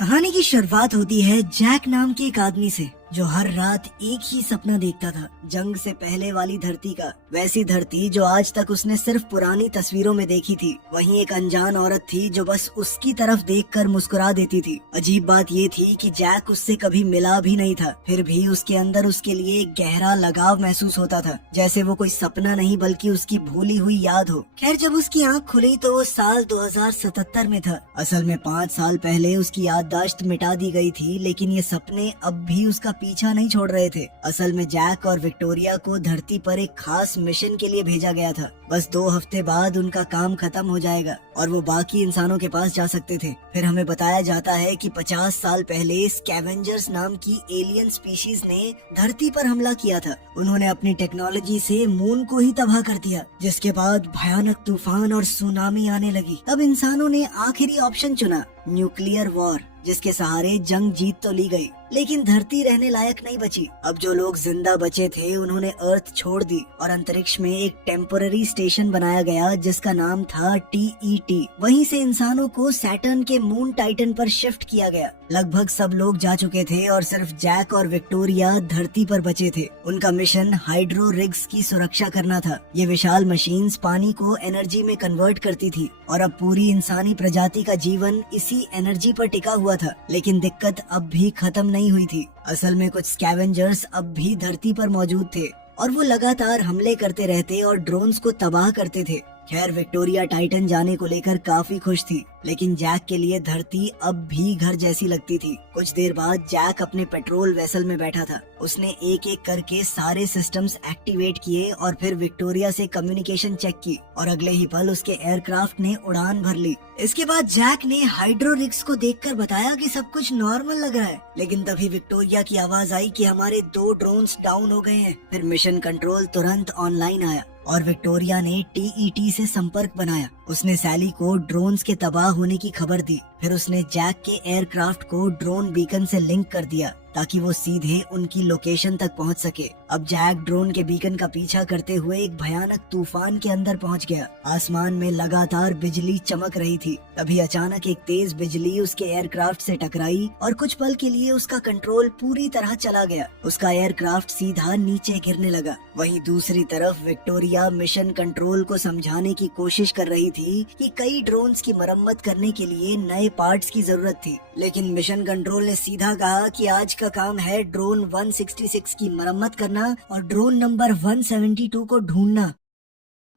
कहानी की शुरुआत होती है जैक नाम के एक आदमी से जो हर रात एक ही सपना देखता था, जंग से पहले वाली धरती का। वैसी धरती जो आज तक उसने सिर्फ पुरानी तस्वीरों में देखी थी। वहीं एक अनजान औरत थी जो बस उसकी तरफ देखकर मुस्कुरा देती थी। अजीब बात ये थी कि जैक उससे कभी मिला भी नहीं था, फिर भी उसके अंदर उसके लिए एक गहरा लगाव महसूस होता था, जैसे वो कोई सपना नहीं बल्कि उसकी भूली हुई याद हो। खैर, जब उसकी आंख खुली तो वो साल 2077 में था। असल में 5 साल पहले उसकी याददाश्त मिटा दी गई थी, लेकिन ये सपने अब भी उसका पीछा नहीं छोड़ रहे थे। असल में जैक और विक्टोरिया को धरती पर एक खास मिशन के लिए भेजा गया था। बस 2 हफ्ते बाद उनका काम खत्म हो जाएगा और वो बाकी इंसानों के पास जा सकते थे। फिर हमें बताया जाता है कि 50 साल पहले स्कैवेंजर्स नाम की एलियन स्पीशीज ने धरती पर हमला किया था। उन्होंने अपनी टेक्नोलॉजी से मून को ही तबाह कर दिया, जिसके बाद भयानक तूफान और सुनामी आने लगी। अब इंसानों ने आखिरी ऑप्शन चुना, न्यूक्लियर वॉर, जिसके सहारे जंग जीत तो ली गई, लेकिन धरती रहने लायक नहीं बची। अब जो लोग जिंदा बचे थे उन्होंने अर्थ छोड़ दी और अंतरिक्ष में एक टेम्पररी स्टेशन बनाया गया जिसका नाम था TET। वहीं से इंसानों को सैटर्न के मून टाइटन पर शिफ्ट किया गया। लगभग सब लोग जा चुके थे और सिर्फ जैक और विक्टोरिया धरती पर बचे थे। उनका मिशन हाइड्रो रिग्स की सुरक्षा करना था। ये विशाल मशीन्स पानी को एनर्जी में कन्वर्ट करती थी और अब पूरी इंसानी प्रजाति का जीवन इसी एनर्जी पर टिका हुआ था। लेकिन दिक्कत अब भी खत्म नहीं हुई थी। असल में कुछ स्कैवेंजर्स अब भी धरती पर मौजूद थे और वो लगातार हमले करते रहते और ड्रोन्स को तबाह करते थे। खैर, विक्टोरिया टाइटन जाने को लेकर काफी खुश थी, लेकिन जैक के लिए धरती अब भी घर जैसी लगती थी। कुछ देर बाद जैक अपने पेट्रोल वेसल में बैठा था। उसने एक एक करके सारे सिस्टम्स एक्टिवेट किए और फिर विक्टोरिया से कम्युनिकेशन चेक की और अगले ही पल उसके एयरक्राफ्ट ने उड़ान भर ली। इसके बाद जैक ने हाइड्रो रिग्स को देखकर बताया कि सब कुछ नॉर्मल लग रहा है, लेकिन तभी विक्टोरिया की आवाज आई कि हमारे 2 ड्रोन्स डाउन हो गए हैं। फिर मिशन कंट्रोल तुरंत ऑनलाइन आया और विक्टोरिया ने TET से संपर्क बनाया। उसने सैली को ड्रोन्स के तबाह होने की खबर दी। फिर उसने जैक के एयरक्राफ्ट को ड्रोन बीकन से लिंक कर दिया ताकि वो सीधे उनकी लोकेशन तक पहुंच सके। अब जैक ड्रोन के बीकन का पीछा करते हुए एक भयानक तूफान के अंदर पहुंच गया। आसमान में लगातार बिजली चमक रही थी। तभी अचानक एक तेज बिजली उसके एयरक्राफ्ट से टकराई और कुछ पल के लिए उसका कंट्रोल पूरी तरह चला गया। उसका एयरक्राफ्ट सीधा नीचे गिरने लगा। वहीं दूसरी तरफ विक्टोरिया मिशन कंट्रोल को समझाने की कोशिश कर रही थी कि कई ड्रोन्स की मरम्मत करने के लिए नए पार्ट्स की जरूरत थी, लेकिन मिशन कंट्रोल ने सीधा कहा कि आज का काम है ड्रोन 166 की मरम्मत करना और ड्रोन नंबर 172 को ढूंढना।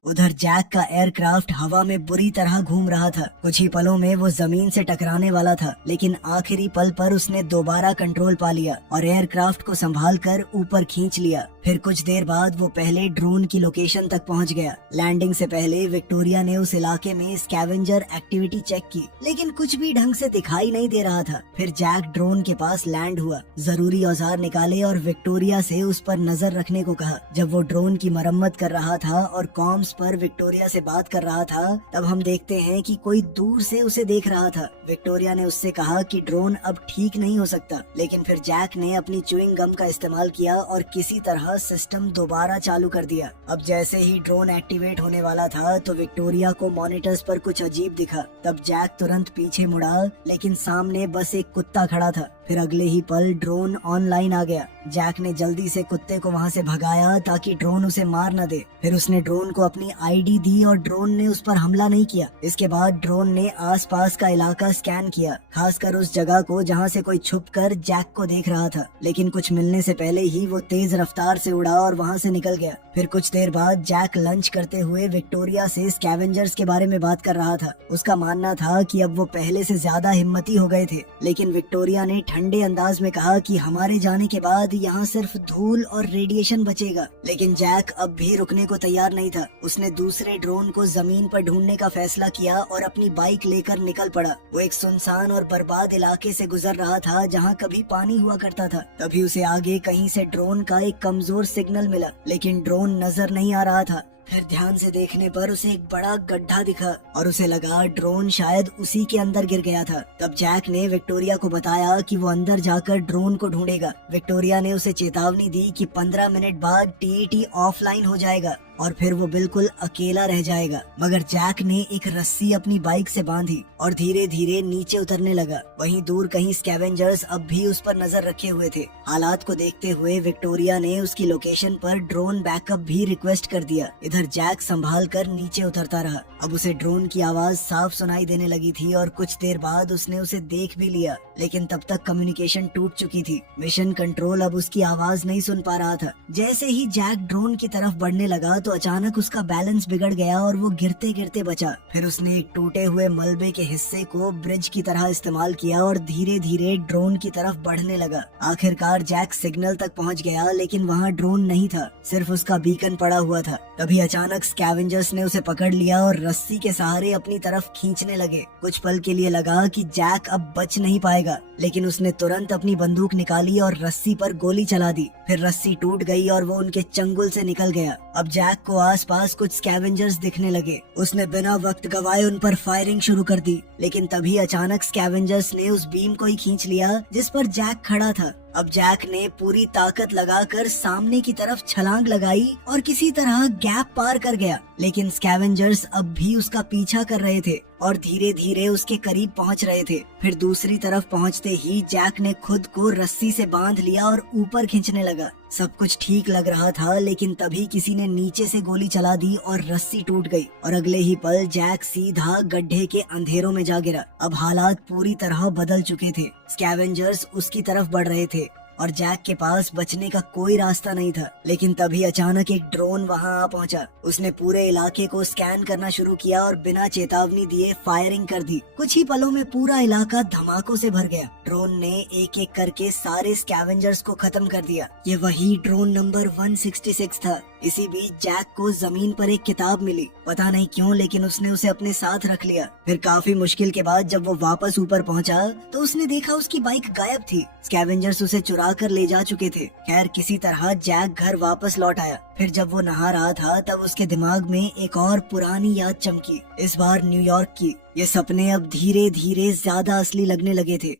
उधर जैक का एयरक्राफ्ट हवा में बुरी तरह घूम रहा था। कुछ ही पलों में वो जमीन से टकराने वाला था, लेकिन आखिरी पल पर उसने दोबारा कंट्रोल पा लिया और एयरक्राफ्ट को संभालकर ऊपर खींच लिया। फिर कुछ देर बाद वो पहले ड्रोन की लोकेशन तक पहुंच गया। लैंडिंग से पहले विक्टोरिया ने उस इलाके में स्कैवेंजर एक्टिविटी चेक की, लेकिन कुछ भी ढंग से दिखाई नहीं दे रहा था। फिर जैक ड्रोन के पास लैंड हुआ, जरूरी औजार निकाले और विक्टोरिया से उस पर नजर रखने को कहा। जब वो ड्रोन की मरम्मत कर रहा था और कॉम्स पर विक्टोरिया से बात कर रहा था, तब हम देखते हैं कि कोई दूर से उसे देख रहा था। विक्टोरिया ने उससे कहा कि ड्रोन अब ठीक नहीं हो सकता, लेकिन फिर जैक ने अपनी च्युइंग गम का इस्तेमाल किया और किसी तरह सिस्टम दोबारा चालू कर दिया। अब जैसे ही ड्रोन एक्टिवेट होने वाला था तो विक्टोरिया को मॉनिटर्स पर कुछ अजीब दिखा। तब जैक तुरंत पीछे मुड़ा, लेकिन सामने बस एक कुत्ता खड़ा था। फिर अगले ही पल ड्रोन ऑनलाइन आ गया। जैक ने जल्दी से कुत्ते को वहां से भगाया ताकि ड्रोन उसे मार न दे। फिर उसने ड्रोन को अपनी ID दी और ड्रोन ने उस पर हमला नहीं किया। इसके बाद ड्रोन ने आसपास का इलाका स्कैन किया, खासकर उस जगह को जहां से कोई छुपकर जैक को देख रहा था, लेकिन कुछ मिलने से पहले ही वो तेज रफ्तार से उड़ा और वहां से निकल गया। फिर कुछ देर बाद जैक लंच करते हुए विक्टोरिया से स्कैवेंजर्स के बारे में बात कर रहा था। उसका मानना था कि अब वो पहले से ज्यादा हिम्मती हो गए थे, लेकिन विक्टोरिया ने ठंडे अंदाज में कहा कि हमारे जाने के बाद यहाँ सिर्फ धूल और रेडिएशन बचेगा। लेकिन जैक अब भी रुकने को तैयार नहीं था। उसने दूसरे ड्रोन को जमीन पर ढूंढने का फैसला किया और अपनी बाइक लेकर निकल पड़ा। वो एक सुनसान और बर्बाद इलाके से गुजर रहा था जहाँ कभी पानी हुआ करता था। तभी उसे आगे कहीं से ड्रोन का एक कमजोर सिग्नल मिला, लेकिन ड्रोन नजर नहीं आ रहा था। फिर ध्यान से देखने पर उसे एक बड़ा गड्ढा दिखा और उसे लगा ड्रोन शायद उसी के अंदर गिर गया था। तब जैक ने विक्टोरिया को बताया कि वो अंदर जाकर ड्रोन को ढूंढेगा। विक्टोरिया ने उसे चेतावनी दी कि 15 मिनट बाद TET ऑफलाइन हो जाएगा और फिर वो बिल्कुल अकेला रह जाएगा। मगर जैक ने एक रस्सी अपनी बाइक से बांधी और धीरे धीरे नीचे उतरने लगा। वहीं दूर कहीं स्कैवेंजर्स अब भी उस पर नजर रखे हुए थे। हालात को देखते हुए विक्टोरिया ने उसकी लोकेशन पर ड्रोन बैकअप भी रिक्वेस्ट कर दिया। इधर जैक संभाल कर नीचे उतरता रहा। अब उसे ड्रोन की आवाज साफ सुनाई देने लगी थी और कुछ देर बाद उसने उसे देख भी लिया, लेकिन तब तक कम्युनिकेशन टूट चुकी थी। मिशन कंट्रोल अब उसकी आवाज नहीं सुन पा रहा था। जैसे ही जैक ड्रोन की तरफ बढ़ने लगा तो अचानक उसका बैलेंस बिगड़ गया और वो गिरते गिरते बचा। फिर उसने एक टूटे हुए मलबे के हिस्से को ब्रिज की तरह इस्तेमाल किया और धीरे धीरे ड्रोन की तरफ बढ़ने लगा। आखिरकार जैक सिग्नल तक पहुंच गया, लेकिन वहाँ ड्रोन नहीं था, सिर्फ उसका बीकन पड़ा हुआ था। तभी अचानक स्कैवेंजर्स ने उसे पकड़ लिया और रस्सी के सहारे अपनी तरफ खींचने लगे। कुछ पल के लिए लगा कि जैक अब बच नहीं पाएगा, लेकिन उसने तुरंत अपनी बंदूक निकाली और रस्सी पर गोली चला दी। फिर रस्सी टूट गई और वो उनके चंगुल से निकल गया। अब जैक को आसपास कुछ स्कैवेंजर्स दिखने लगे। उसने बिना वक्त गवाए उन पर फायरिंग शुरू कर दी, लेकिन तभी अचानक स्कैवेंजर्स ने उस बीम को ही खींच लिया जिस पर जैक खड़ा था। अब जैक ने पूरी ताकत लगाकर सामने की तरफ छलांग लगाई और किसी तरह गैप पार कर गया, लेकिन स्कैवेंजर्स अब भी उसका पीछा कर रहे थे और धीरे धीरे उसके करीब पहुंच रहे थे। फिर दूसरी तरफ पहुंचते ही जैक ने खुद को रस्सी से बांध लिया और ऊपर खींचने लगा। सब कुछ ठीक लग रहा था, लेकिन तभी किसी ने नीचे से गोली चला दी और रस्सी टूट गई और अगले ही पल जैक सीधा गड्ढे के अंधेरों में जा गिरा। अब हालात पूरी तरह बदल चुके थे। स्कैवेंजर्स उसकी तरफ बढ़ रहे थे और जैक के पास बचने का कोई रास्ता नहीं था। लेकिन तभी अचानक एक ड्रोन वहां आ पहुंचा। उसने पूरे इलाके को स्कैन करना शुरू किया और बिना चेतावनी दिए फायरिंग कर दी। कुछ ही पलों में पूरा इलाका धमाकों से भर गया। ड्रोन ने एक एक करके सारे स्कैवेंजर्स को खत्म कर दिया। ये वही ड्रोन नंबर 166 था। इसी बीच जैक को जमीन पर एक किताब मिली। पता नहीं क्यों, लेकिन उसने उसे अपने साथ रख लिया। फिर काफी मुश्किल के बाद जब वो वापस ऊपर पहुंचा तो उसने देखा उसकी बाइक गायब थी। स्कैवेंजर्स उसे चुरा कर ले जा चुके थे। खैर किसी तरह जैक घर वापस लौट आया। फिर जब वो नहा रहा था तब उसके दिमाग में एक और पुरानी याद चमकी, इस बार न्यूयॉर्क की। ये सपने अब धीरे धीरे ज्यादा असली लगने लगे थे।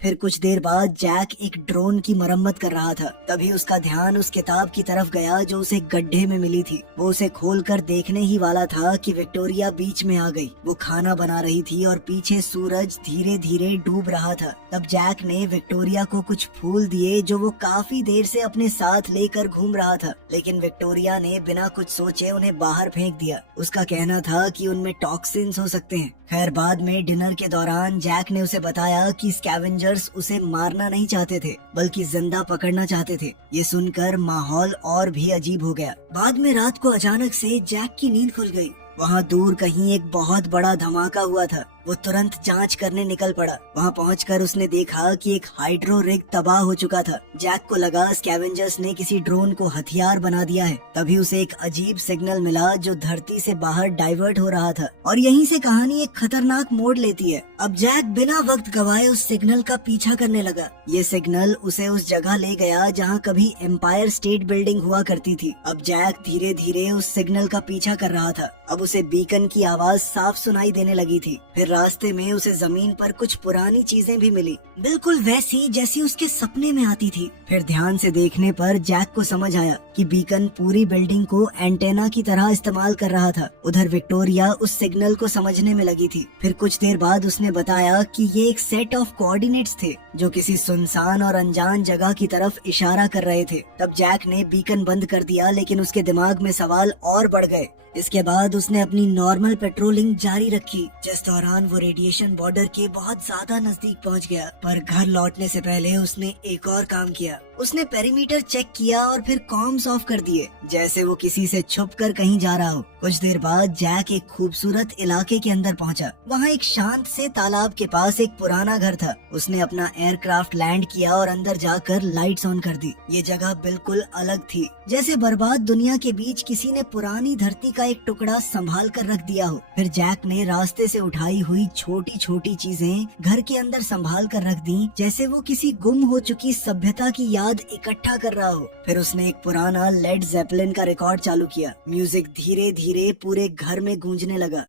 फिर कुछ देर बाद जैक एक ड्रोन की मरम्मत कर रहा था। तभी उसका ध्यान उस किताब की तरफ गया जो उसे गड्ढे में मिली थी। वो उसे खोलकर देखने ही वाला था कि विक्टोरिया बीच में आ गई। वो खाना बना रही थी और पीछे सूरज धीरे धीरे डूब रहा था। तब जैक ने विक्टोरिया को कुछ फूल दिए जो वो काफी देर से अपने साथ लेकर घूम रहा था, लेकिन विक्टोरिया ने बिना कुछ सोचे उन्हें बाहर फेंक दिया। उसका कहना था कि उनमें टॉक्सिन्स हो सकते हैं। खैर बाद में डिनर के दौरान जैक ने उसे बताया कि स्कैवेंजर्स उसे मारना नहीं चाहते थे, बल्कि जिंदा पकड़ना चाहते थे। ये सुनकर माहौल और भी अजीब हो गया। बाद में रात को अचानक से जैक की नींद खुल गई। वहाँ दूर कहीं एक बहुत बड़ा धमाका हुआ था। वो तुरंत जांच करने निकल पड़ा। वहाँ पहुंचकर उसने देखा कि एक हाइड्रो रिग तबाह हो चुका था। जैक को लगा स्कैवेंजर्स ने किसी ड्रोन को हथियार बना दिया है। तभी उसे एक अजीब सिग्नल मिला जो धरती से बाहर डाइवर्ट हो रहा था और यहीं से कहानी एक खतरनाक मोड़ लेती है। अब जैक बिना वक्त गवाए उस सिग्नल का पीछा करने लगा। ये सिग्नल उसे उस जगह ले गया जहाँ कभी एम्पायर स्टेट बिल्डिंग हुआ करती थी। अब जैक धीरे धीरे उस सिग्नल का पीछा कर रहा था। अब उसे बीकन की आवाज साफ सुनाई देने लगी थी। फिर रास्ते में उसे जमीन पर कुछ पुरानी चीजें भी मिली, बिल्कुल वैसी जैसी उसके सपने में आती थी। फिर ध्यान से देखने पर जैक को समझ आया कि बीकन पूरी बिल्डिंग को एंटेना की तरह इस्तेमाल कर रहा था। उधर विक्टोरिया उस सिग्नल को समझने में लगी थी। फिर कुछ देर बाद उसने बताया कि ये एक सेट ऑफ कोऑर्डिनेट्स थे जो किसी सुनसान और अनजान जगह की तरफ इशारा कर रहे थे। तब जैक ने बीकन बंद कर दिया, लेकिन उसके दिमाग में सवाल और बढ़ गए। इसके बाद उसने अपनी नॉर्मल पेट्रोलिंग जारी रखी, जिस दौरान वो रेडिएशन बॉर्डर के बहुत ज्यादा नजदीक पहुंच गया। पर घर लौटने से पहले उसने एक और काम किया। उसने पेरीमीटर चेक किया और फिर कॉम्स ऑफ कर दिए, जैसे वो किसी से छुपकर कहीं जा रहा हो। कुछ देर बाद जैक एक खूबसूरत इलाके के अंदर पहुंचा। वहाँ एक शांत से तालाब के पास एक पुराना घर था। उसने अपना एयरक्राफ्ट लैंड किया और अंदर जाकर लाइट्स ऑन कर दी। ये जगह बिल्कुल अलग थी, जैसे बर्बाद दुनिया के बीच किसी ने पुरानी धरती का एक टुकड़ा संभाल कर रख दिया हो। फिर जैक ने रास्ते से उठाई हुई छोटी छोटी चीजें घर के अंदर संभाल कर रख दी, जैसे वो किसी गुम हो चुकी सभ्यता की याद इकट्ठा कर रहा हो। फिर उसने एक पुराना लेड जेपलिन का रिकॉर्ड चालू किया। म्यूजिक धीरे धीरे पूरे घर में गूंजने लगा।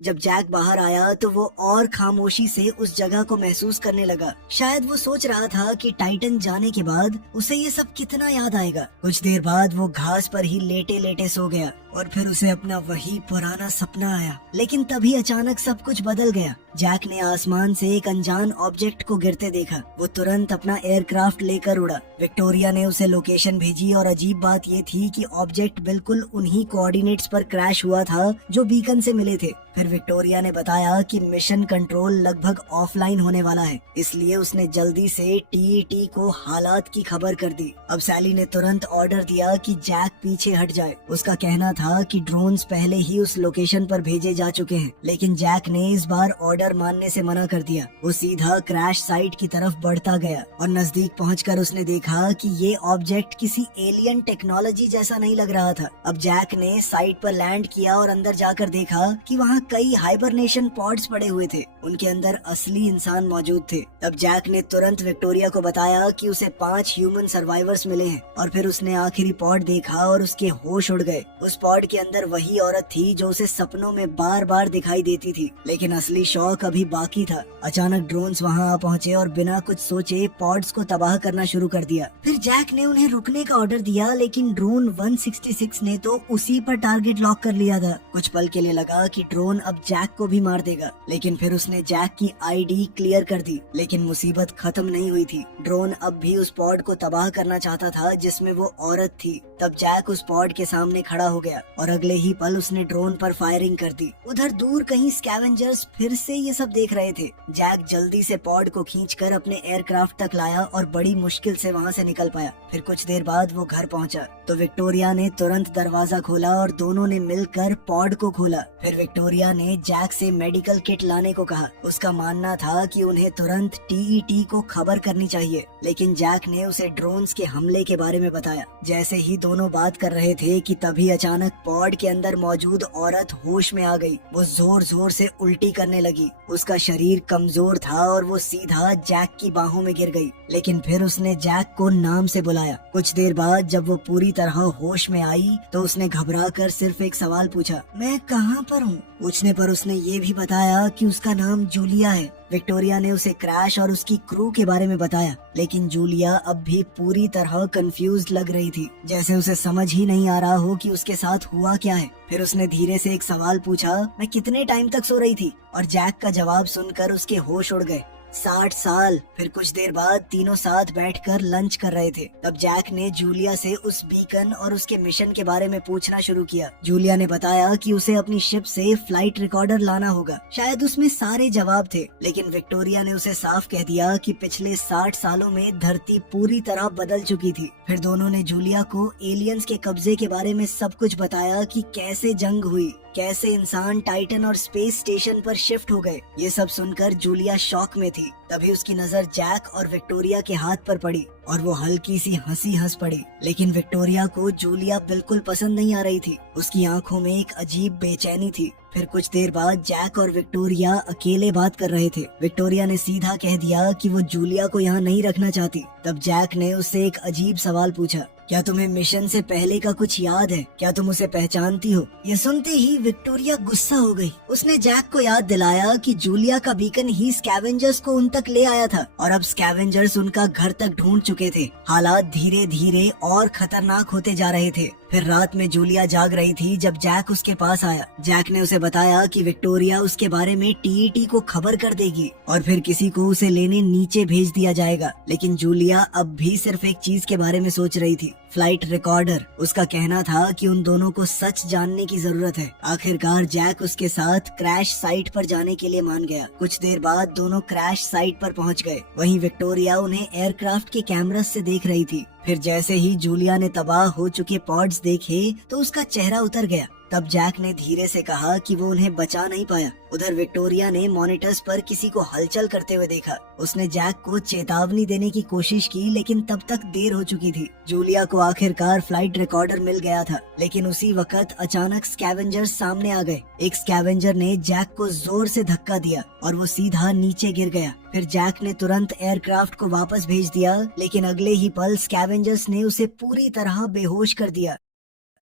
जब जैक बाहर आया तो वो और खामोशी से उस जगह को महसूस करने लगा। शायद वो सोच रहा था कि टाइटन जाने के बाद उसे ये सब कितना याद आएगा। कुछ देर बाद वो घास पर ही लेटे लेटे सो गया और फिर उसे अपना वही पुराना सपना आया। लेकिन तभी अचानक सब कुछ बदल गया। जैक ने आसमान से एक अनजान ऑब्जेक्ट को गिरते देखा। वो तुरंत अपना एयरक्राफ्ट लेकर उड़ा। विक्टोरिया ने उसे लोकेशन भेजी और अजीब बात ये थी कि ऑब्जेक्ट बिल्कुल उन्हीं कोऑर्डिनेट्स पर क्रैश हुआ था जो बीकन से मिले थे। फिर विक्टोरिया ने बताया कि मिशन कंट्रोल लगभग ऑफलाइन होने वाला है, इसलिए उसने जल्दी से टीईटी को हालात की खबर कर दी। अब सैली ने तुरंत ऑर्डर दिया कि जैक पीछे हट जाए। उसका कहना था कि ड्रोन्स पहले ही उस लोकेशन पर भेजे जा चुके हैं, लेकिन जैक ने इस बार ऑर्डर मानने से मना कर दिया। वो सीधा क्रैश साइट की तरफ बढ़ता गया और नजदीक पहुंचकर उसने देखा कि ये ऑब्जेक्ट किसी एलियन टेक्नोलॉजी जैसा नहीं लग रहा था। अब जैक ने साइट पर लैंड किया और अंदर जाकर देखा कि वहाँ कई हाइबरनेशन पॉड्स पड़े हुए थे। उनके अंदर असली इंसान मौजूद थे। तब जैक ने तुरंत विक्टोरिया को बताया कि उसे 5 ह्यूमन सर्वाइवर्स मिले हैं और फिर उसने आखिरी पॉड देखा और उसके होश उड़ गए। उस पॉड के अंदर वही औरत थी जो उसे सपनों में बार बार दिखाई देती थी, लेकिन असली शौक अभी बाकी था। अचानक ड्रोन्स वहाँ आ पहुँचे और बिना कुछ सोचे पॉड्स को तबाह करना शुरू कर दिया। फिर जैक ने उन्हें रुकने का ऑर्डर दिया, लेकिन ड्रोन 166 ने तो उसी पर टारगेट लॉक कर लिया था। कुछ पल के लिए लगा कि ड्रोन अब जैक को भी मार देगा, लेकिन फिर उसने जैक की आईडी क्लियर कर दी। लेकिन मुसीबत खत्म नहीं हुई थी। ड्रोन अब भी उस पॉड को तबाह करना चाहता था जिसमें वो औरत थी। तब जैक उस पॉड के सामने खड़ा हो गया और अगले ही पल उसने ड्रोन पर फायरिंग कर दी। उधर दूर कहीं स्कैवेंजर्स फिर से ये सब देख रहे थे। जैक जल्दी से पॉड को खींचकर अपने एयरक्राफ्ट तक लाया और बड़ी मुश्किल से वहाँ से निकल पाया। फिर कुछ देर बाद वो घर पहुँचा तो विक्टोरिया ने तुरंत दरवाजा खोला और दोनों ने मिलकर पॉड को खोला। फिर विक्टोरिया ने जैक से मेडिकल किट लाने को कहा। उसका मानना था कि उन्हें तुरंत टीईटी को खबर करनी चाहिए, लेकिन जैक ने उसे ड्रोन्स के हमले के बारे में बताया। जैसे ही दोनों बात कर रहे थे कि तभी अचानक पॉड के अंदर मौजूद औरत होश में आ गई। वो जोर जोर से उल्टी करने लगी। उसका शरीर कमजोर था और वो सीधा जैक की बाहों में गिर गई। लेकिन फिर उसने जैक को नाम से बुलाया। कुछ देर बाद जब वो पूरी तरह होश में आई तो उसने घबराकर सिर्फ एक सवाल पूछा, मैं कहाँ पर हूँ? पूछने पर उसने ये भी बताया कि उसका नाम जूलिया है। विक्टोरिया ने उसे क्रैश और उसकी क्रू के बारे में बताया, लेकिन जूलिया अब भी पूरी तरह कंफ्यूज्ड लग रही थी, जैसे उसे समझ ही नहीं आ रहा हो कि उसके साथ हुआ क्या है। फिर उसने धीरे से एक सवाल पूछा, मैं कितने टाइम तक सो रही थी? और जैक का जवाब सुनकर उसके होश उड़ गए। 60 साल। फिर कुछ देर बाद तीनों साथ बैठकर लंच कर रहे थे। तब जैक ने जूलिया से उस बीकन और उसके मिशन के बारे में पूछना शुरू किया। जूलिया ने बताया कि उसे अपनी शिप से फ्लाइट रिकॉर्डर लाना होगा। शायद उसमें सारे जवाब थे, लेकिन विक्टोरिया ने उसे साफ कह दिया कि पिछले 60 सालों में धरती पूरी तरह बदल चुकी थी। फिर दोनों ने जूलिया को एलियंस के कब्जे के बारे में सब कुछ बताया कि कैसे जंग हुई, कैसे इंसान टाइटन और स्पेस स्टेशन पर शिफ्ट हो गए। ये सब सुनकर जूलिया शॉक में थी। तभी उसकी नजर जैक और विक्टोरिया के हाथ पर पड़ी और वो हल्की सी हंसी हंस पड़ी। लेकिन विक्टोरिया को जूलिया बिल्कुल पसंद नहीं आ रही थी। उसकी आंखों में एक अजीब बेचैनी थी। फिर कुछ देर बाद जैक और विक्टोरिया अकेले बात कर रहे थे। विक्टोरिया ने सीधा कह दिया कि वो जूलिया को यहाँ नहीं रखना चाहती। तब जैक ने उससे एक अजीब सवाल पूछा, क्या तुम्हें मिशन से पहले का कुछ याद है? क्या तुम उसे पहचानती हो? ये सुनते ही विक्टोरिया गुस्सा हो गई। उसने जैक को याद दिलाया कि जूलिया का बीकन ही स्कैवेंजर्स को उन तक ले आया था और अब स्कैवेंजर्स उनका घर तक ढूंढ चुके थे। हालात धीरे धीरे और खतरनाक होते जा रहे थे। फिर रात में जूलिया जाग रही थी जब जैक उसके पास आया। जैक ने उसे बताया कि विक्टोरिया उसके बारे में टीईटी को खबर कर देगी और फिर किसी को उसे लेने नीचे भेज दिया जाएगा। लेकिन जूलिया अब भी सिर्फ एक चीज के बारे में सोच रही थी, फ्लाइट रिकॉर्डर। उसका कहना था कि उन दोनों को सच जानने की जरूरत है। आखिरकार जैक उसके साथ क्रैश साइट पर जाने के लिए मान गया। कुछ देर बाद दोनों क्रैश साइट पर पहुंच गए। वहीं विक्टोरिया उन्हें एयरक्राफ्ट के कैमरा से देख रही थी। फिर जैसे ही जूलिया ने तबाह हो चुके पॉड्स देखे तो उसका चेहरा उतर गया। तब जैक ने धीरे से कहा कि वो उन्हें बचा नहीं पाया। उधर विक्टोरिया ने मॉनिटर्स पर किसी को हलचल करते हुए देखा। उसने जैक को चेतावनी देने की कोशिश की, लेकिन तब तक देर हो चुकी थी। जूलिया को आखिरकार फ्लाइट रिकॉर्डर मिल गया था, लेकिन उसी वक्त अचानक स्कैवेंजर्स सामने आ गए। एक स्कैवेंजर ने जैक को जोर से धक्का दिया और वो सीधा नीचे गिर गया। फिर जैक ने तुरंत एयरक्राफ्ट को वापस भेज दिया, लेकिन अगले ही पल स्कैवेंजर्स ने उसे पूरी तरह बेहोश कर दिया।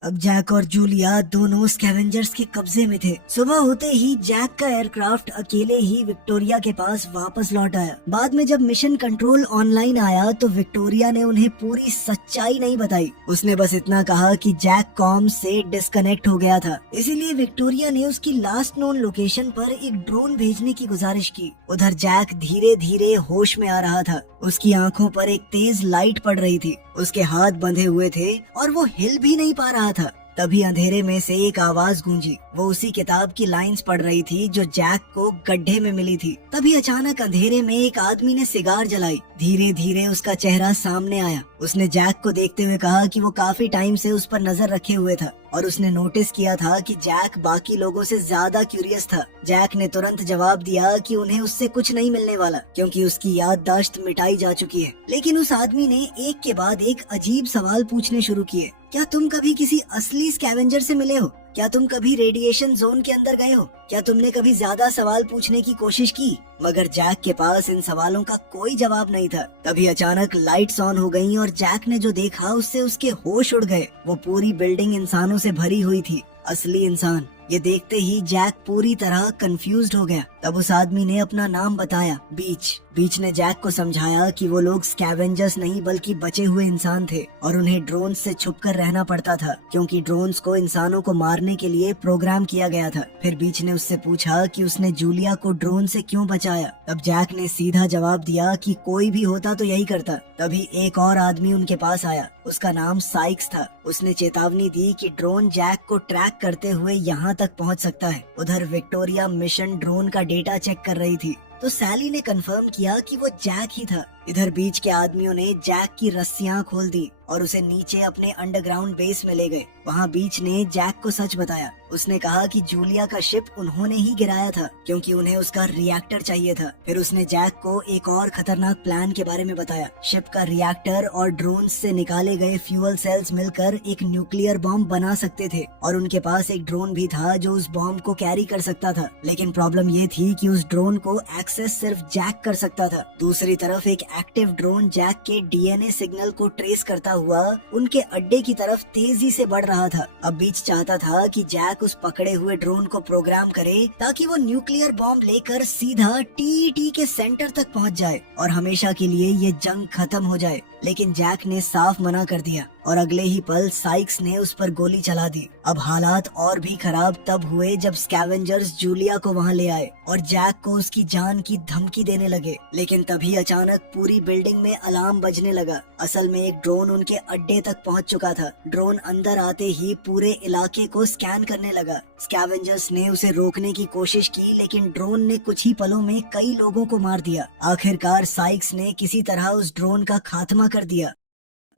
अब जैक और जूलिया दोनों स्कैवेंजर्स के कब्जे में थे। सुबह होते ही जैक का एयरक्राफ्ट अकेले ही विक्टोरिया के पास वापस लौट आया। बाद में जब मिशन कंट्रोल ऑनलाइन आया तो विक्टोरिया ने उन्हें पूरी सच्चाई नहीं बताई। उसने बस इतना कहा कि जैक कॉम से डिस्कनेक्ट हो गया था। इसीलिए विक्टोरिया ने उसकी लास्ट नोन लोकेशन पर एक ड्रोन भेजने की गुजारिश की। उधर जैक धीरे धीरे होश में आ रहा था। उसकी आंखों पर एक तेज लाइट पड़ रही थी। उसके हाथ बंधे हुए थे और वो हिल भी नहीं पा रहा था। तभी अंधेरे में से एक आवाज गूंजी। वो उसी किताब की लाइंस पढ़ रही थी जो जैक को गड्ढे में मिली थी। तभी अचानक अंधेरे में एक आदमी ने सिगार जलाई। धीरे धीरे उसका चेहरा सामने आया। उसने जैक को देखते हुए कहा कि वो काफी टाइम से उस पर नजर रखे हुए था और उसने नोटिस किया था कि जैक बाकी लोगों से ज्यादा क्यूरियस था। जैक ने तुरंत जवाब दिया कि उन्हें उससे कुछ नहीं मिलने वाला क्योंकि उसकी याददाश्त मिटाई जा चुकी है। लेकिन उस आदमी ने एक के बाद एक अजीब सवाल पूछने शुरू किए। क्या तुम कभी किसी असली स्कैवेंजर से मिले हो? क्या तुम कभी रेडिएशन जोन के अंदर गए हो? क्या तुमने कभी ज्यादा सवाल पूछने की कोशिश की? मगर जैक के पास इन सवालों का कोई जवाब नहीं था। तभी अचानक लाइट्स ऑन हो गईं और जैक ने जो देखा उससे उसके होश उड़ गए। वो पूरी बिल्डिंग इंसानों से भरी हुई थी, असली इंसान। ये देखते ही जैक पूरी तरह कंफ्यूज्ड हो गया। तब उस आदमी ने अपना नाम बताया, बीच। बीच ने जैक को समझाया कि वो लोग स्कैवेंजर्स नहीं बल्कि बचे हुए इंसान थे और उन्हें ड्रोन से छुपकर रहना पड़ता था क्योंकि ड्रोन्स को इंसानों को मारने के लिए प्रोग्राम किया गया था। फिर बीच ने उससे पूछा कि उसने जूलिया को ड्रोन से क्यों बचाया। तब जैक ने सीधा जवाब दिया कि कोई भी होता तो यही करता। तभी एक और आदमी उनके पास आया। उसका नाम साइक्स था। उसने चेतावनी दी कि ड्रोन जैक को ट्रैक करते हुए यहाँ तक पहुँच सकता है। उधर विक्टोरिया मिशन ड्रोन का डेटा चेक कर रही थी तो सैली ने कंफर्म किया कि वो जैक ही था। इधर बीच के आदमियों ने जैक की रस्सियां खोल दी और उसे नीचे अपने अंडरग्राउंड बेस में ले गए। वहाँ बीच ने जैक को सच बताया। उसने कहा कि जूलिया का शिप उन्होंने ही गिराया था क्योंकि उन्हें उसका रिएक्टर चाहिए था। फिर उसने जैक को एक और खतरनाक प्लान के बारे में बताया। शिप का रिएक्टर और ड्रोन से निकाले गए फ्यूल सेल्स मिलकर एक न्यूक्लियर बॉम्ब बना सकते थे और उनके पास एक ड्रोन भी था जो उस बॉम्ब को कैरी कर सकता था। लेकिन प्रॉब्लम ये थी कि उस ड्रोन को एक्सेस सिर्फ जैक कर सकता था। दूसरी तरफ एक एक्टिव ड्रोन जैक के डीएनए सिग्नल को ट्रेस करता हुआ उनके अड्डे की तरफ तेजी से बढ़ रहा था। अब बीच चाहता था कि जैक उस पकड़े हुए ड्रोन को प्रोग्राम करे ताकि वो न्यूक्लियर बॉम्ब लेकर सीधा टीईटी के सेंटर तक पहुंच जाए और हमेशा के लिए ये जंग खत्म हो जाए। लेकिन जैक ने साफ मना कर दिया और अगले ही पल साइक्स ने उस पर गोली चला दी। अब हालात और भी खराब तब हुए जब स्कैवेंजर्स जूलिया को वहां ले आए और जैक को उसकी जान की धमकी देने लगे। लेकिन तभी अचानक पूरी बिल्डिंग में अलार्म बजने लगा। असल में एक ड्रोन उनके अड्डे तक पहुंच चुका था। ड्रोन अंदर आते ही पूरे इलाके को स्कैन करने लगा। स्कैवेंजर्स ने उसे रोकने की कोशिश की लेकिन ड्रोन ने कुछ ही पलों में कई लोगों को मार दिया। आखिरकार साइक्स ने किसी तरह उस ड्रोन का खात्मा कर दिया।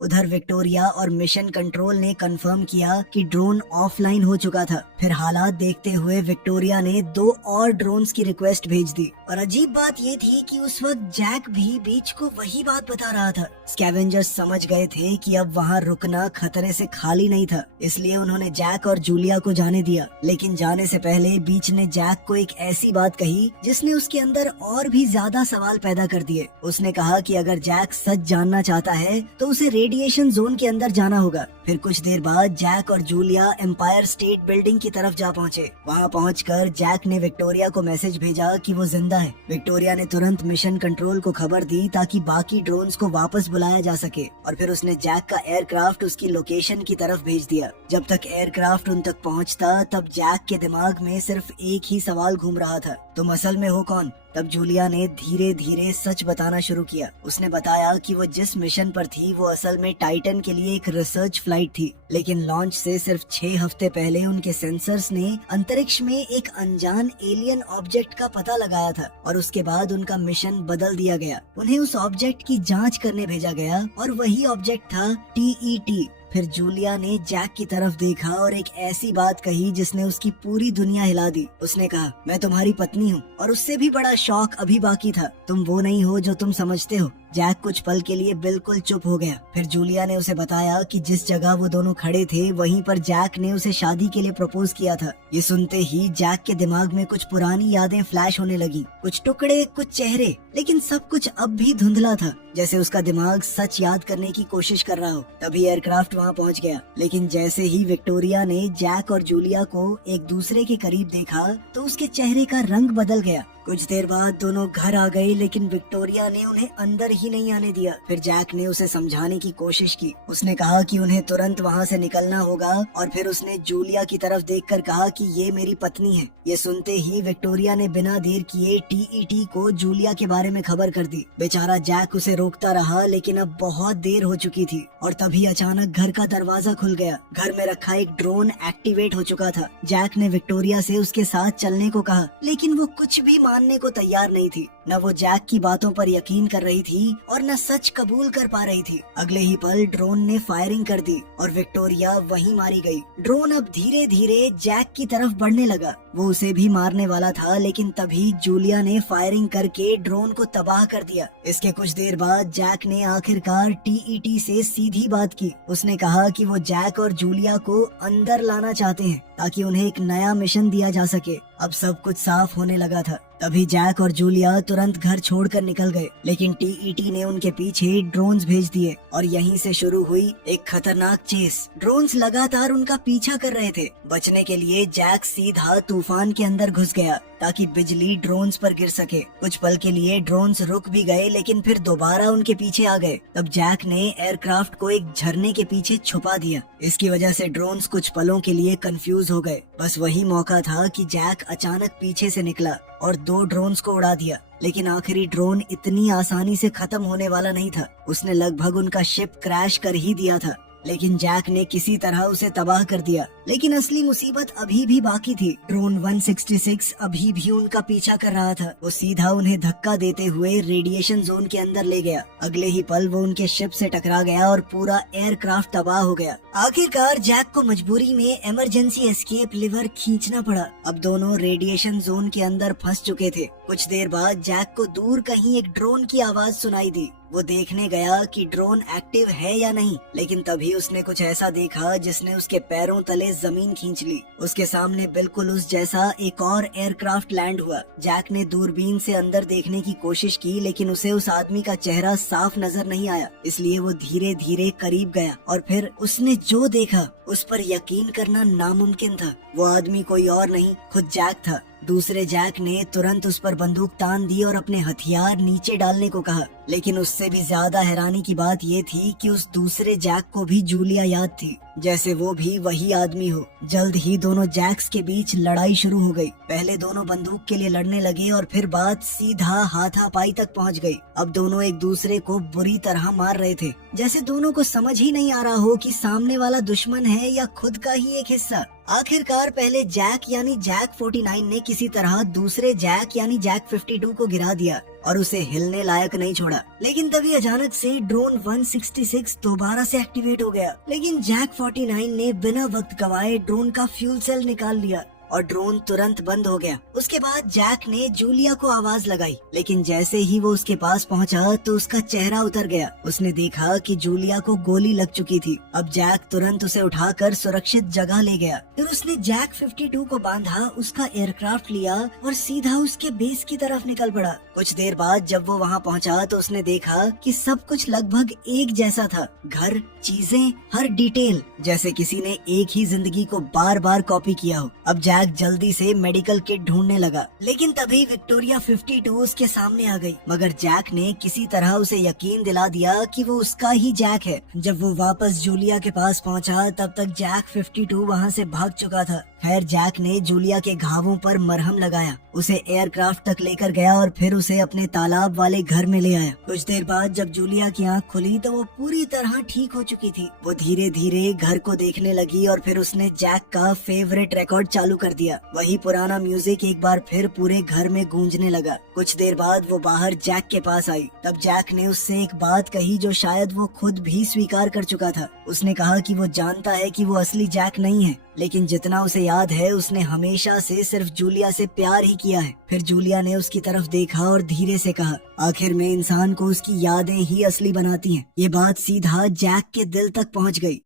उधर विक्टोरिया और मिशन कंट्रोल ने कंफर्म किया कि ड्रोन ऑफलाइन हो चुका था। फिर हालात देखते हुए विक्टोरिया ने 2 और ड्रोन्स की रिक्वेस्ट भेज दी और अजीब बात ये थी कि उस वक्त जैक भी बीच को वही बात बता रहा था। स्कैवेंजर्स समझ गए थे कि अब वहाँ रुकना खतरे से खाली नहीं था, इसलिए उन्होंने जैक और जूलिया को जाने दिया। लेकिन जाने से पहले बीच ने जैक को एक ऐसी बात कही जिसने उसके अंदर और भी ज्यादा सवाल पैदा कर दिए। उसने कहा कि अगर जैक सच जानना चाहता है तो उसे रेडिएशन जोन के अंदर जाना होगा। फिर कुछ देर बाद जैक और जूलिया एम्पायर स्टेट बिल्डिंग की तरफ जा पहुँचे। वहाँ पहुँचकर जैक ने विक्टोरिया को मैसेज भेजा कि वो जिंदा है। विक्टोरिया ने तुरंत मिशन कंट्रोल को खबर दी ताकि बाकी ड्रोन्स को वापस बुलाया जा सके और फिर उसने जैक का एयरक्राफ्ट उसकी लोकेशन की तरफ भेज दिया। जब तक एयरक्राफ्ट उन तक पहुँचता तब जैक के दिमाग में सिर्फ एक ही सवाल घूम रहा था, तुम असल में हो कौन? तब जूलिया ने धीरे धीरे सच बताना शुरू किया। उसने बताया कि वो जिस मिशन पर थी वो असल में टाइटन के लिए एक रिसर्च फ्लाइट थी, लेकिन लॉन्च से सिर्फ 6 हफ्ते पहले उनके सेंसर्स ने अंतरिक्ष में एक अनजान एलियन ऑब्जेक्ट का पता लगाया था और उसके बाद उनका मिशन बदल दिया गया। उन्हें उस ऑब्जेक्ट की जांच करने भेजा गया और वही ऑब्जेक्ट था टीईटी। फिर जूलिया ने जैक की तरफ देखा और एक ऐसी बात कही जिसने उसकी पूरी दुनिया हिला दी। उसने कहा, मैं तुम्हारी पत्नी हूँ और उससे भी बड़ा शौक अभी बाकी था। तुम वो नहीं हो जो तुम समझते हो। जैक कुछ पल के लिए बिल्कुल चुप हो गया। फिर जूलिया ने उसे बताया कि जिस जगह वो दोनों खड़े थे वहीं पर जैक ने उसे शादी के लिए प्रपोज किया था। ये सुनते ही जैक के दिमाग में कुछ पुरानी यादें फ्लैश होने लगी, कुछ टुकड़े, कुछ चेहरे, लेकिन सब कुछ अब भी धुंधला था, जैसे उसका दिमाग सच याद करने की कोशिश कर रहा हो। तभी एयरक्राफ्ट वहाँ पहुँच गया, लेकिन जैसे ही विक्टोरिया ने जैक और जूलिया को एक दूसरे के करीब देखा तो उसके चेहरे का रंग बदल गया। कुछ देर बाद दोनों घर आ गए, लेकिन विक्टोरिया ने उन्हें अंदर ही नहीं आने दिया। फिर जैक ने उसे समझाने की कोशिश की। उसने कहा कि उन्हें तुरंत वहाँ से निकलना होगा और फिर उसने जूलिया की तरफ देखकर कहा कि ये मेरी पत्नी है। ये सुनते ही विक्टोरिया ने बिना देर किए टीईटी को जूलिया के बारे में खबर कर दी। बेचारा जैक उसे रोकता रहा, लेकिन अब बहुत देर हो चुकी थी और तभी अचानक घर का दरवाजा खुल गया। घर में रखा एक ड्रोन एक्टिवेट हो चुका था। जैक ने विक्टोरिया से उसके साथ चलने को कहा, लेकिन वो कुछ भी मानने को तैयार नहीं थी। न वो जैक की बातों पर यकीन कर रही थी और न सच कबूल कर पा रही थी। अगले ही पल ड्रोन ने फायरिंग कर दी और विक्टोरिया वहीं मारी गई। ड्रोन अब धीरे धीरे जैक की तरफ बढ़ने लगा। वो उसे भी मारने वाला था, लेकिन तभी जूलिया ने फायरिंग करके ड्रोन को तबाह कर दिया। इसके कुछ देर बाद जैक ने आखिरकार टीईटी से सीधी बात की। उसने कहा कि वो जैक और जूलिया को अंदर लाना चाहते हैं ताकि उन्हें एक नया मिशन दिया जा सके। अब सब कुछ साफ होने लगा था। तभी जैक और जूलिया तुरंत घर छोड़कर निकल गए, लेकिन टीईटी ने उनके पीछे ड्रोन्स भेज दिए और यहीं से शुरू हुई एक खतरनाक चेस। ड्रोन्स लगातार उनका पीछा कर रहे थे। बचने के लिए जैक सीधा तूफान के अंदर घुस गया ताकि बिजली ड्रोन्स पर गिर सके। कुछ पल के लिए ड्रोन्स रुक भी गए, लेकिन फिर दोबारा उनके पीछे आ गए। तब जैक ने एयरक्राफ्ट को एक झरने के पीछे छुपा दिया। इसकी वजह से ड्रोन्स कुछ पलों के लिए कंफ्यूज हो गए। बस वही मौका था कि जैक अचानक पीछे से निकला और 2 ड्रोन्स को उड़ा दिया। लेकिन आखिरी ड्रोन इतनी आसानी से खत्म होने वाला नहीं था। उसने लगभग उनका शिप क्रैश कर ही दिया था, लेकिन जैक ने किसी तरह उसे तबाह कर दिया। लेकिन असली मुसीबत अभी भी बाकी थी। ड्रोन 166 अभी भी उनका पीछा कर रहा था। वो सीधा उन्हें धक्का देते हुए रेडिएशन जोन के अंदर ले गया। अगले ही पल वो उनके शिप से टकरा गया और पूरा एयरक्राफ्ट तबाह हो गया। आखिरकार जैक को मजबूरी में इमरजेंसी एस्केप लीवर खींचना पड़ा। अब दोनों रेडिएशन जोन के अंदर फंस चुके थे। कुछ देर बाद जैक को दूर कहीं एक ड्रोन की आवाज सुनाई दी। वो देखने गया कि ड्रोन एक्टिव है या नहीं, लेकिन तभी उसने कुछ ऐसा देखा जिसने उसके पैरों तले जमीन खींच ली। उसके सामने बिल्कुल उस जैसा एक और एयरक्राफ्ट लैंड हुआ। जैक ने दूरबीन से अंदर देखने की कोशिश की, लेकिन उसे उस आदमी का चेहरा साफ नजर नहीं आया। इसलिए वो धीरे धीरे करीब गया और फिर उसने जो देखा उस पर यकीन करना नामुमकिन था। वो आदमी कोई और नहीं, खुद जैक था। दूसरे जैक ने तुरंत उस पर बंदूक तान दी और अपने हथियार नीचे डालने को कहा। लेकिन उससे भी ज्यादा हैरानी की बात ये थी कि उस दूसरे जैक को भी जूलिया याद थी, जैसे वो भी वही आदमी हो। जल्द ही दोनों जैक्स के बीच लड़ाई शुरू हो गई। पहले दोनों बंदूक के लिए लड़ने लगे और फिर बात सीधा हाथापाई तक पहुंच गई। अब दोनों एक दूसरे को बुरी तरह मार रहे थे, जैसे दोनों को समझ ही नहीं आ रहा हो कि सामने वाला दुश्मन है या खुद का ही एक हिस्सा। आखिरकार पहले जैक यानी जैक 49 ने किसी तरह दूसरे जैक यानी जैक 52 को गिरा दिया और उसे हिलने लायक नहीं छोड़ा। लेकिन तभी अचानक से ड्रोन 166 दोबारा से एक्टिवेट हो गया। लेकिन जैक 49 ने बिना वक्त गवाए ड्रोन का फ्यूल सेल निकाल लिया और ड्रोन तुरंत बंद हो गया। उसके बाद जैक ने जूलिया को आवाज लगाई, लेकिन जैसे ही वो उसके पास पहुंचा तो उसका चेहरा उतर गया। उसने देखा कि जूलिया को गोली लग चुकी थी। अब जैक तुरंत उसे उठाकर सुरक्षित जगह ले गया। फिर उसने जैक 52 को बांधा, उसका एयरक्राफ्ट लिया और सीधा उसके बेस की तरफ निकल पड़ा। कुछ देर बाद जब वो वहाँ पहुँचा तो उसने देखा कि सब कुछ लगभग एक जैसा था। घर, चीजें, हर डिटेल, जैसे किसी ने एक ही जिंदगी को बार बार कॉपी किया हो। अब जैक जल्दी से मेडिकल किट ढूंढने लगा, लेकिन तभी विक्टोरिया 52 उसके सामने आ गई। मगर जैक ने किसी तरह उसे यकीन दिला दिया कि वो उसका ही जैक है। जब वो वापस जूलिया के पास पहुंचा तब तक जैक 52 वहां से भाग चुका था। खैर जैक ने जूलिया के घावों पर मरहम लगाया, उसे एयरक्राफ्ट तक लेकर गया और फिर उसे अपने तालाब वाले घर में ले आया। कुछ देर बाद जब जूलिया की आंख खुली तो वो पूरी तरह ठीक हो चुकी थी। वो धीरे धीरे घर को देखने लगी और फिर उसने जैक का फेवरेट रिकॉर्ड चालू कर दिया। वही पुराना म्यूजिक एक बार फिर पूरे घर में गूंजने लगा। कुछ देर बाद वो बाहर जैक के पास आई। तब जैक ने उससे एक बात कही जो शायद वो खुद भी स्वीकार कर चुका था। उसने कहा कि वो जानता है कि वो असली जैक नहीं है, लेकिन जितना उसे याद है उसने हमेशा से सिर्फ जूलिया से प्यार ही किया है। फिर जूलिया ने उसकी तरफ देखा और धीरे से कहा, आखिर में इंसान को उसकी यादें ही असली बनाती हैं। ये बात सीधा जैक के दिल तक पहुंच गई।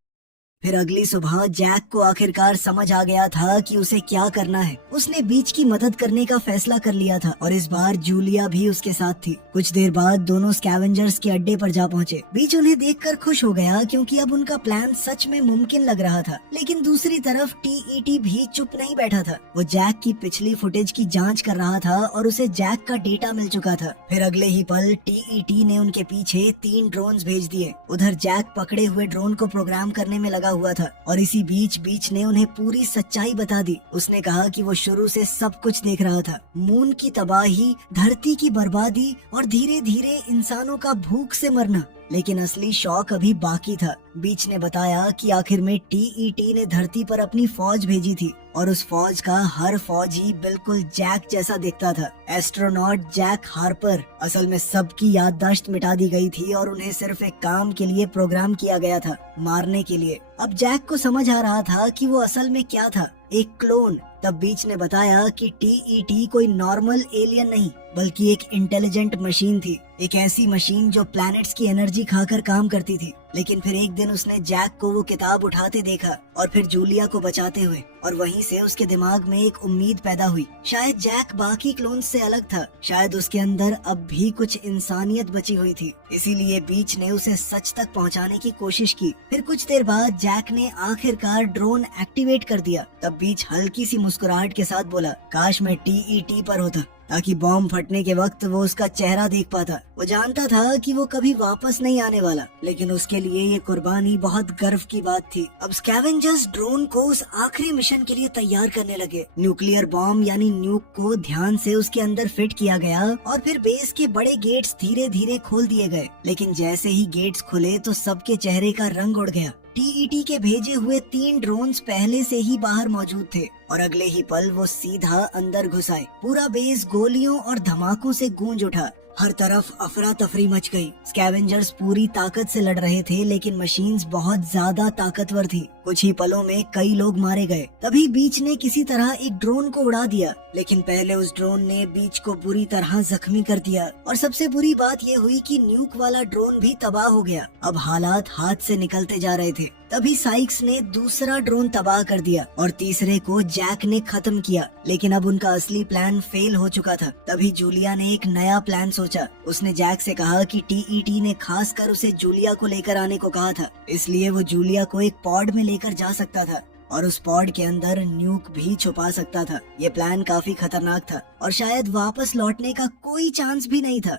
फिर अगली सुबह जैक को आखिरकार समझ आ गया था कि उसे क्या करना है। उसने बीच की मदद करने का फैसला कर लिया था और इस बार जूलिया भी उसके साथ थी। कुछ देर बाद दोनों स्कैवेंजर्स के अड्डे पर जा पहुंचे। बीच उन्हें देखकर खुश हो गया क्योंकि अब उनका प्लान सच में मुमकिन लग रहा था। लेकिन दूसरी तरफ टीईटी भी चुप नहीं बैठा था। वो जैक की पिछली फुटेज की जाँच कर रहा था और उसे जैक का डेटा मिल चुका था। फिर अगले ही पल टीईटी ने उनके पीछे 3 ड्रोन्स भेज दिए। उधर जैक पकड़े हुए ड्रोन को प्रोग्राम करने में लगा हुआ था और इसी बीच ने उन्हें पूरी सच्चाई बता दी। उसने कहा कि वो शुरू से सब कुछ देख रहा था, मून की तबाही, धरती की बर्बादी और धीरे धीरे इंसानों का भूख से मरना। लेकिन असली शौक अभी बाकी था। बीच ने बताया कि आखिर में टीईटी ने धरती पर अपनी फौज भेजी थी और उस फौज का हर फौजी बिल्कुल जैक जैसा दिखता था। Astronaut Jack Harper. असल में सबकी याददाश्त मिटा दी गई थी और उन्हें सिर्फ एक काम के लिए प्रोग्राम किया गया था, मारने के लिए। अब जैक को समझ आ रहा था कि वो असल में क्या था, एक क्लोन। तब बीच ने बताया कि टीईटी कोई नॉर्मल एलियन नहीं बल्कि एक इंटेलिजेंट मशीन थी, एक ऐसी मशीन जो प्लैनेट्स की एनर्जी खाकर काम करती थी। लेकिन फिर एक दिन उसने जैक को वो किताब उठाते देखा और फिर जूलिया को बचाते हुए, और वहीं से उसके दिमाग में एक उम्मीद पैदा हुई। शायद जैक बाकी क्लोन्स से अलग था, शायद उसके अंदर अब भी कुछ इंसानियत बची हुई थी। इसीलिए बीच ने उसे सच तक पहुंचाने की कोशिश की। फिर कुछ देर बाद जैक ने आखिरकार ड्रोन एक्टिवेट कर दिया। तब बीच हल्की सी मुस्कुराहट के साथ बोला, काश मैं टीईटी पर होता ताकि बॉम्ब फटने के वक्त वो उसका चेहरा देख पाता। वो जानता था कि वो कभी वापस नहीं आने वाला, लेकिन उसके लिए ये कुर्बानी बहुत गर्व की बात थी। अब स्कैवेंजर्स ड्रोन को उस आखिरी मिशन के लिए तैयार करने लगे। न्यूक्लियर बॉम्ब यानी न्यूक को ध्यान से उसके अंदर फिट किया गया और फिर बेस के बड़े गेट्स धीरे धीरे खोल दिए गए। लेकिन जैसे ही गेट्स खुले तो सबके चेहरे का रंग उड़ गया। टीईटी के भेजे हुए 3 ड्रोन्स पहले से ही बाहर मौजूद थे और अगले ही पल वो सीधा अंदर घुस आए। पूरा बेस गोलियों और धमाकों से गूंज उठा। हर तरफ अफरा तफरी मच गई। स्कैवेंजर्स पूरी ताकत से लड़ रहे थे लेकिन मशीन्स बहुत ज्यादा ताकतवर थी। कुछ ही पलों में कई लोग मारे गए। तभी बीच ने किसी तरह एक ड्रोन को उड़ा दिया, लेकिन पहले उस ड्रोन ने बीच को बुरी तरह जख्मी कर दिया। और सबसे बुरी बात ये हुई कि न्यूक वाला ड्रोन भी तबाह हो गया। अब हालात हाथ से निकलते जा रहे थे। तभी साइक्स ने दूसरा ड्रोन तबाह कर दिया और तीसरे को जैक ने खत्म किया। लेकिन अब उनका असली प्लान फेल हो चुका था। तभी जूलिया ने एक नया प्लान सोचा। उसने जैक से कहा कि टीईटी ने खासकर उसे जूलिया को लेकर आने को कहा था, इसलिए वो जूलिया को एक पॉड में लेकर जा सकता था और उस पॉड के अंदर न्यूक भी छुपा सकता था। ये प्लान काफी खतरनाक था और शायद वापस लौटने का कोई चांस भी नहीं था।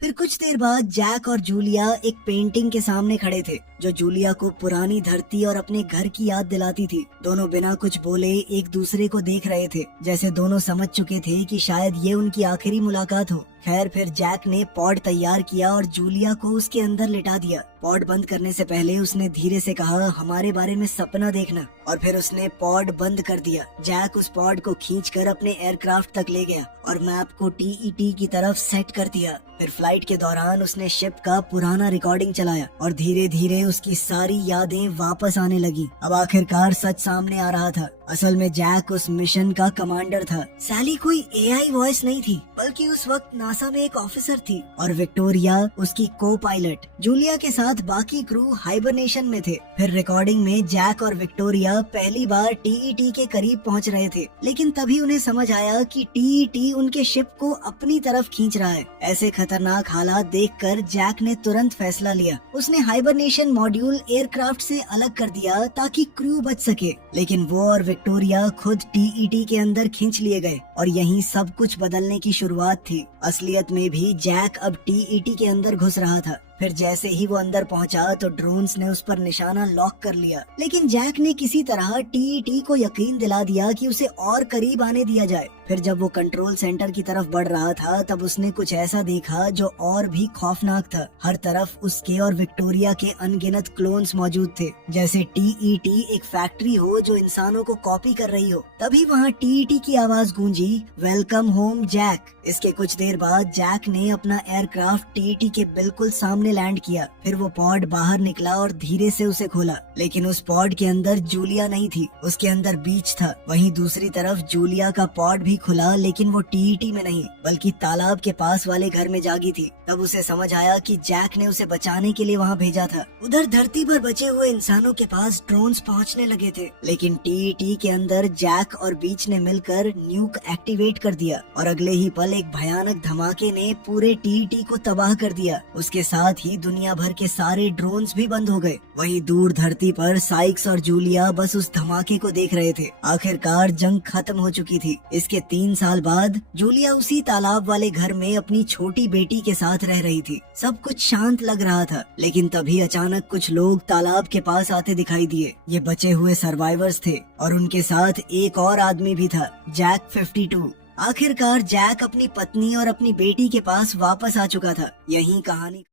फिर कुछ देर बाद जैक और जूलिया एक पेंटिंग के सामने खड़े थे जो जूलिया को पुरानी धरती और अपने घर की याद दिलाती थी। दोनों बिना कुछ बोले एक दूसरे को देख रहे थे, जैसे दोनों समझ चुके थे कि शायद ये उनकी आखिरी मुलाकात हो। खैर फिर जैक ने पॉड तैयार किया और जूलिया को उसके अंदर लिटा दिया। पॉड बंद करने से पहले उसने धीरे से कहा, हमारे बारे में सपना देखना, और फिर उसने पॉड बंद कर दिया। जैक उस पॉड को खींचकर अपने एयरक्राफ्ट तक ले गया और मैप को टीईटी की तरफ सेट कर दिया। फिर फ्लाइट के दौरान उसने शिप का पुराना रिकॉर्डिंग चलाया और धीरे धीरे उसकी सारी यादें वापस आने लगी। अब आखिरकार सच सामने आ रहा था। असल में जैक उस मिशन का कमांडर था। सैली कोई एआई वॉइस नहीं थी, बल्कि उस वक्त नासा में एक ऑफिसर थी और विक्टोरिया उसकी को पायलट। जूलिया के साथ बाकी क्रू हाइबरनेशन में थे। फिर रिकॉर्डिंग में जैक और विक्टोरिया पहली बार टीईटी के करीब पहुंच रहे थे, लेकिन तभी उन्हें समझ आया कि टीईटी उनके शिप को अपनी तरफ खींच रहा है। ऐसे खतरनाक हालात देखकर जैक ने तुरंत फैसला लिया। उसने हाइबरनेशन मॉड्यूल एयरक्राफ्ट से अलग कर दिया ताकि क्रू बच सके, लेकिन वो और विक्टोरिया खुद टीईटी के अंदर खींच लिए गए और यहीं सब कुछ बदलने की शुरुआत थी। असलियत में भी जैक अब टीईटी के अंदर घुस रहा था। फिर जैसे ही वो अंदर पहुंचा तो ड्रोन्स ने उस पर निशाना लॉक कर लिया, लेकिन जैक ने किसी तरह टीईटी को यकीन दिला दिया कि उसे और करीब आने दिया जाए। फिर जब वो कंट्रोल सेंटर की तरफ बढ़ रहा था तब उसने कुछ ऐसा देखा जो और भी खौफनाक था। हर तरफ उसके और विक्टोरिया के अनगिनत क्लोन्स मौजूद थे, जैसे टीईटी एक फैक्ट्री हो जो इंसानों को कॉपी कर रही हो। तभी वहाँ टीईटी की आवाज गूंजी, वेलकम होम जैक। इसके कुछ देर बाद जैक ने अपना एयरक्राफ्ट टीईटी के बिल्कुल सामने सामने लैंड किया। फिर वो पॉड बाहर निकला और धीरे से उसे खोला, लेकिन उस पॉड के अंदर जूलिया नहीं थी, उसके अंदर बीच था। वहीं दूसरी तरफ जूलिया का पॉड भी खुला, लेकिन वो टीईटी में नहीं बल्कि तालाब के पास वाले घर में जागी थी। तब उसे समझ आया कि जैक ने उसे बचाने के लिए वहाँ भेजा था। उधर धरती पर बचे हुए इंसानों के पास ड्रोन्स पहुँचने लगे थे, लेकिन टीईटी के अंदर जैक और बीच ने मिलकर न्यूक एक्टिवेट कर दिया और अगले ही पल एक भयानक धमाके ने पूरे टीईटी को तबाह कर दिया। उसके साथ ही दुनिया भर के सारे ड्रोन्स भी बंद हो गए। वहीं दूर धरती पर साइक्स और जूलिया बस उस धमाके को देख रहे थे। आखिरकार जंग खत्म हो चुकी थी। इसके 3 साल बाद जूलिया उसी तालाब वाले घर में अपनी छोटी बेटी के साथ रह रही थी। सब कुछ शांत लग रहा था, लेकिन तभी अचानक कुछ लोग तालाब के पास आते दिखाई दिए। ये बचे हुए सर्वाइवर्स थे और उनके साथ एक और आदमी भी था, जैक 52। आखिरकार जैक अपनी पत्नी और अपनी बेटी के पास वापस आ चुका था। यही कहानी